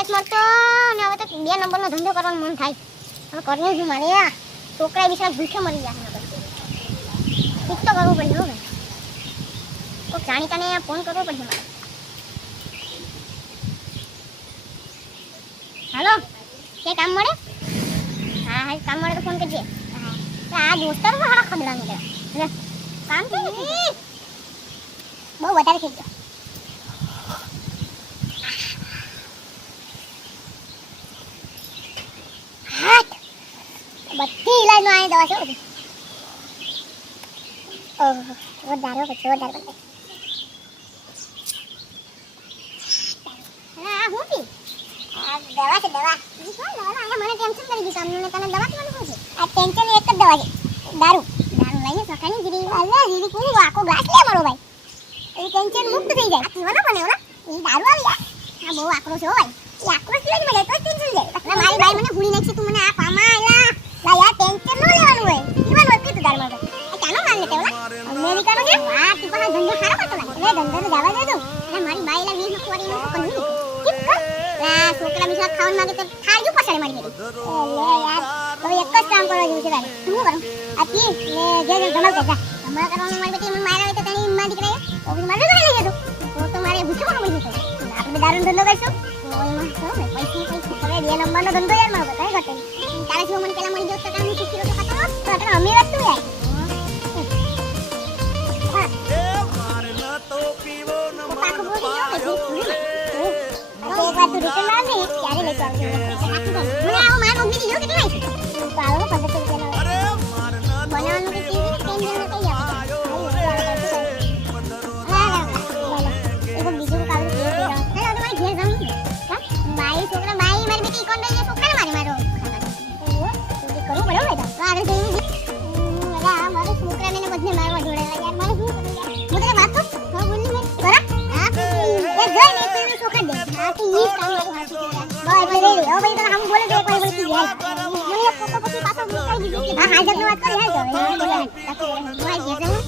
નથી મળતો ને હવે તો 2 નંબરનો ધંધો કરવાનો મન થાય. હવે કરવું શું મારે? આ છોકરા બિચારા ભૂખે મરી ગયા છે. કંઈક તો કરવું પડશે. હવે કોઈ જાણીતાને ફોન કરવો પડશે મારે. હાલો, કે કામ મળે? હા હા, કામ મળે તો ફોન કરજે. હા, આ દોસ્તારો તો હારા ખબડા નીકળ્યા. કામ કે બહુ વધારે થઈ ગયો. બધી ઇલાજનો આ દવા છે. ઓહો, જોરદાર હો, જોરદાર બને. હા, હું પી. આ દવા છે, દવા. ઈ કોણ દવા? આ મને ટેન્શન કરી દીધું તમને. તને દવા પીવાનું છે? આ ટેન્શન એક જ દવા છે. દારૂ. દારૂ લઈને સખાની જીરી. અલ્લા, જીરી પૂરી આખો ગ્લાસ લે મારો ભાઈ. એ ટેન્શન મુક્ત થઈ જાય. આ પીવાનો બને ઓલા. એ દારૂ આવી યાર. આ બહુ આક્રોશ હો ભાઈ. એ આક્રોશ જ મળે તો ટેન્શન જાય. મારી ભાઈ મને ભૂલી નાખી. તું મને આ પામા આયા. લા યાર, ટેન્શન ન લેવાનું હોય. પીવાનું હોય પીતું દારૂ મારો. આ ચાનો માન લેતે ઓલા. અમેરિકાનો છે. આ તું પણ ધંધો સારો કરતો લાગે. એ ધંધો તો જવા દે તું. અને મારી ભાઈ લા 20 નખવારી નો કંઈ ઠીક કર. લા છોકરા બીજા ખાવાનું માંગે તો થાળ્યું પછાડે મારી બેટી. લે યાર, હવે એક જ કામ કરવા જેવું છે તારે. શું કરું? આ પી લે જે જમાલ કરજા. જમાલ કરવાનું મારી બેટી મને માર્યા હોય તો તેની માં દીકરા તો બી મારે લઈ લેજો. તો મારે ભૂખે કોણ પડી જશે? આપણે દારૂનો ધંધો કરશું. તો એમાં શું ને પૈસા હવે 2 નંબરનો ધંધો યાર મારો કઈ ઘટે નહીં. તારે જો મને પેલા મળી ગયો તો કામ શીખી તો ખાતો તો આપણે અમીર જ તું યાર. એક વાર તું રિટર્ન માર દે ત્યારે લેતો આવજો. મને આવો માર મમ્મી દીધો કેટલા છે? તો આવો 1500 રૂપિયાનો બનાવવાનું કે કેવી રીતે કઈ આપો. બીજું કાવડું પીવો પીવો. હેલો તો મારી ઘેર જાઉં ને. હા? બાઈ છોકરા બાઈ મારી બેટી કોણ દઈએ છોકરાને મારે મારો. તું કરું બરાબર તો આગળ જઈને આ મારો છોકરાને બધને મારવા જોડેલા યાર. મારે શું કરું યાર? હું તને વાત કહું. હા બોલ ને બરા. હા એ જોઈ ને તું છોકરા દે. હા કે ઈ કામ મારું હાથ છે યાર. બાય બાય રે. હવે ભાઈ તને હમ બોલે તો એક વાર બોલતી યાર. મને એક ફોટો પછી પાછો મૂકાઈ દીધું કે હા હાજર નો વાત કરી યાર. તો બોલે મારી ઘેર જાઉં.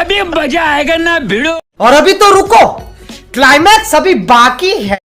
अभी मजा आएगा ना भिड़ो. और अभी तो रुको, क्लाइमैक्स अभी बाकी है.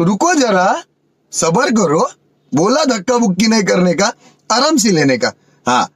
रुको जरा, सबर करो, बोला धक्का बुक्की नहीं करने का, आराम से लेने का. हाँ